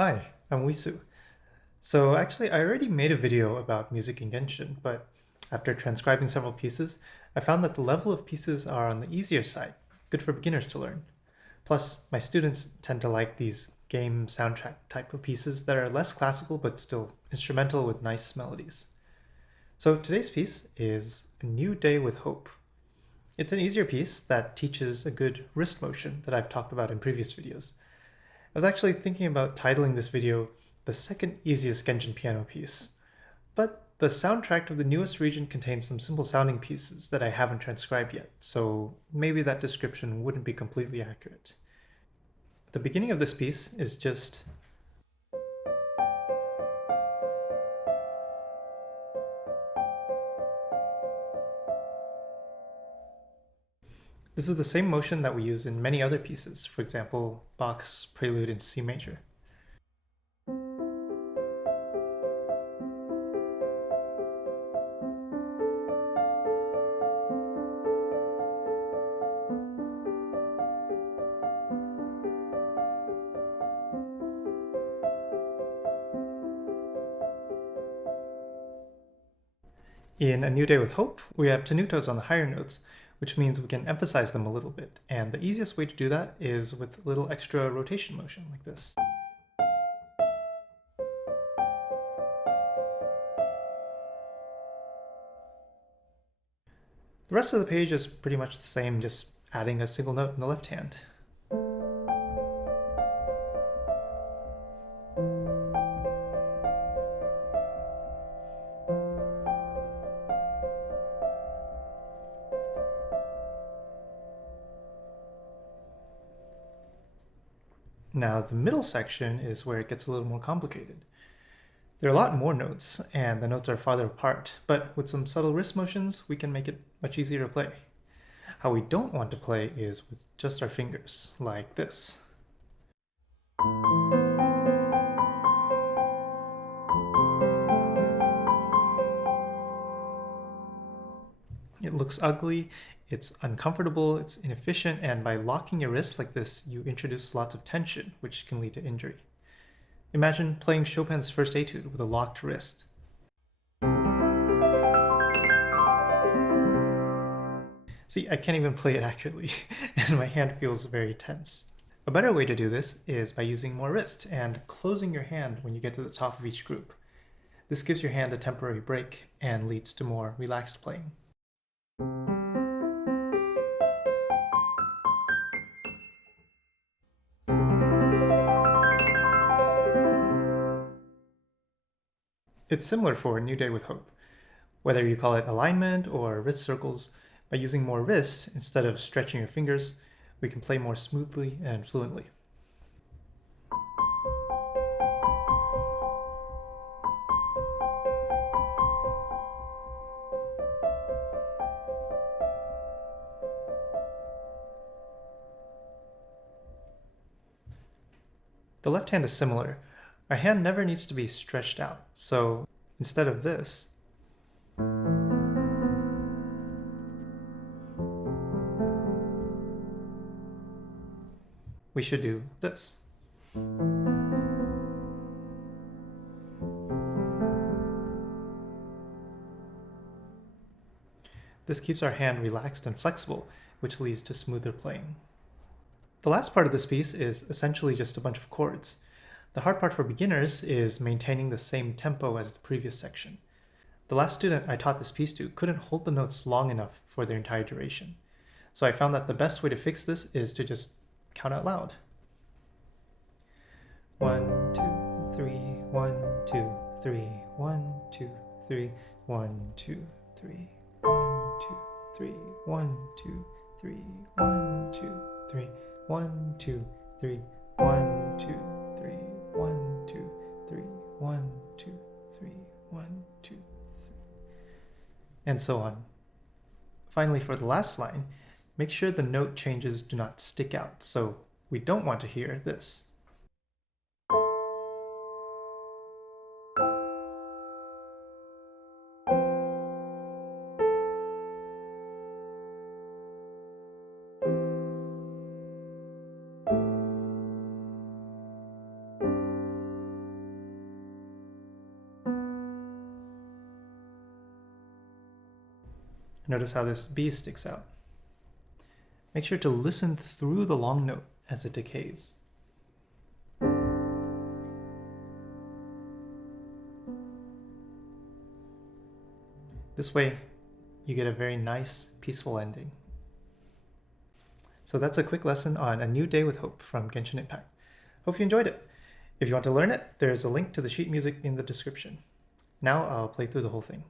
Hi, I'm Wisu. So actually, I already made a video about music in Genshin, but after transcribing several pieces, I found that the level of pieces are on the easier side, good for beginners to learn. Plus, my students tend to like these game soundtrack type of pieces that are less classical but still instrumental with nice melodies. So today's piece is A New Day with Hope. It's an easier piece that teaches a good wrist motion that I've talked about in previous videos. I was actually thinking about titling this video the second easiest Genshin piano piece, but the soundtrack of the newest region contains some simple sounding pieces that I haven't transcribed yet, so maybe that description wouldn't be completely accurate. The beginning of this piece is just. This is the same motion that we use in many other pieces, for example, Bach's Prelude in C major. In A New Day with Hope, we have tenutos on the higher notes, which means we can emphasize them a little bit. And the easiest way to do that is with a little extra rotation motion like this. The rest of the page is pretty much the same, just adding a single note in the left hand. Now, the middle section is where it gets a little more complicated. There are a lot more notes, and the notes are farther apart, but with some subtle wrist motions, we can make it much easier to play. How we don't want to play is with just our fingers, like this. It looks ugly, it's uncomfortable, it's inefficient, and by locking your wrists like this, you introduce lots of tension, which can lead to injury. Imagine playing Chopin's first etude with a locked wrist. See, I can't even play it accurately, and my hand feels very tense. A better way to do this is by using more wrist and closing your hand when you get to the top of each group. This gives your hand a temporary break and leads to more relaxed playing. It's similar for A New Day with Hope. Whether you call it alignment or wrist circles, by using more wrist instead of stretching your fingers, we can play more smoothly and fluently. The left hand is similar. Our hand never needs to be stretched out, so instead of this, we should do this. This keeps our hand relaxed and flexible, which leads to smoother playing. The last part of this piece is essentially just a bunch of chords. The hard part for beginners is maintaining the same tempo as the previous section. The last student I taught this piece to couldn't hold the notes long enough for their entire duration. So I found that the best way to fix this is to just count out loud. 1, 2, 3, 1, 2, 3, 1, 2, 3, 1, 2, 3, 1, 2, 3, 1, 2, 3, 1, 2, 3, 1, 2, 3, 1, 2, 3, 1, 2, 3, 1, 2, 3, 1, 2, 3, and so on. Finally, for the last line, make sure the note changes do not stick out, so we don't want to hear this. Notice how this B sticks out. Make sure to listen through the long note as it decays. This way, you get a very nice, peaceful ending. So that's a quick lesson on A New Day with Hope from Genshin Impact. Hope you enjoyed it. If you want to learn it, there's a link to the sheet music in the description. Now I'll play through the whole thing.